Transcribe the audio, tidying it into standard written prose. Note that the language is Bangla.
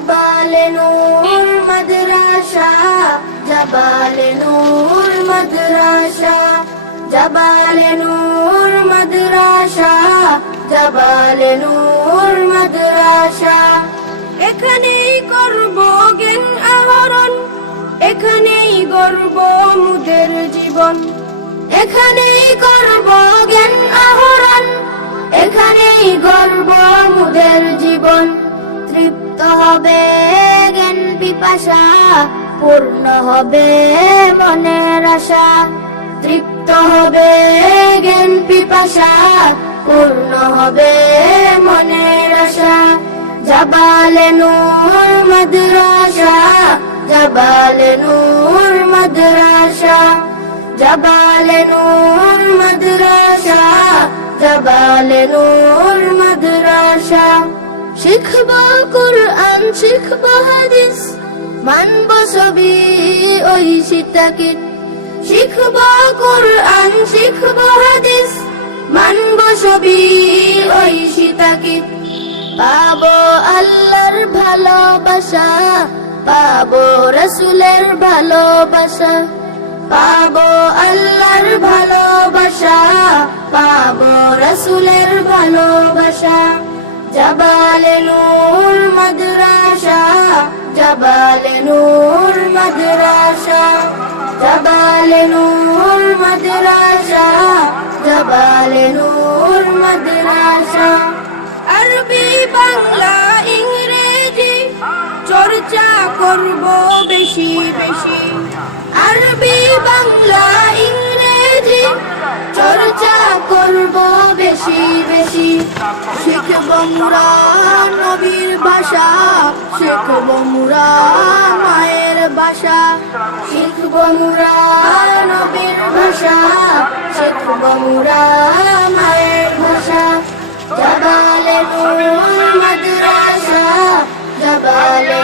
জাবালে নূর মাদ্রাসা, জাবালে নূর মাদ্রাসা, জাবালে নূর মাদ্রাসা, জাবালে নূর মাদ্রাসা। এখানেই করব জ্ঞান আহরণ, এখানেই গড়ব মুদের জীবন, এখানেই করব জ্ঞান আহরণ, এখানেই গড়ব মুদের জীবন। তৃপ্ত হবে জ্ঞান পিপাসা, পূর্ণ হবে মনের আশা। তৃপ্ত হবে জ্ঞান পিপাসা, পূর্ণ হবে মনের আশা। জাবালে নূর মাদ্রাসা, জাবালে নূর মাদ্রাসা, জাবালে নূর মাদ্রাসা, জাবালে নূর মাদ্রাসা। শিখব কুরআন, শিখব হাদিস, মানব সবই ঐশিতাকে। শিখব কুরআন, শিখব হাদিস, মানব সবই ঐশিতাকে। পাবো আল্লাহর ভালোবাসা, পাবো রাসূলের ভালোবাসা, পাবো আল্লাহর ভালোবাসা, পাবো রাসূলের ভালোবাসা। জাবালে নূর মাদ্রাসা, জাবালে নূর মাদ্রাসা, জাবালে নূর মাদ্রাসা, জাবালে নূর মাদ্রাসা। আরবি বাংলা ইংরেজি চর্চা করব বেশি বেশি, আরবি বাংলা ইংরেজি চর্চা করব বেশি বেশি। শিখব মুরা নবীর ভাষা, শিখব মুরা মায়ের ভাষা, শিখব মুরা নবীর ভাষা, শিখব মুরা মায়ের ভাষা। জাবালে নূর মাদ্রাসা, জাবালে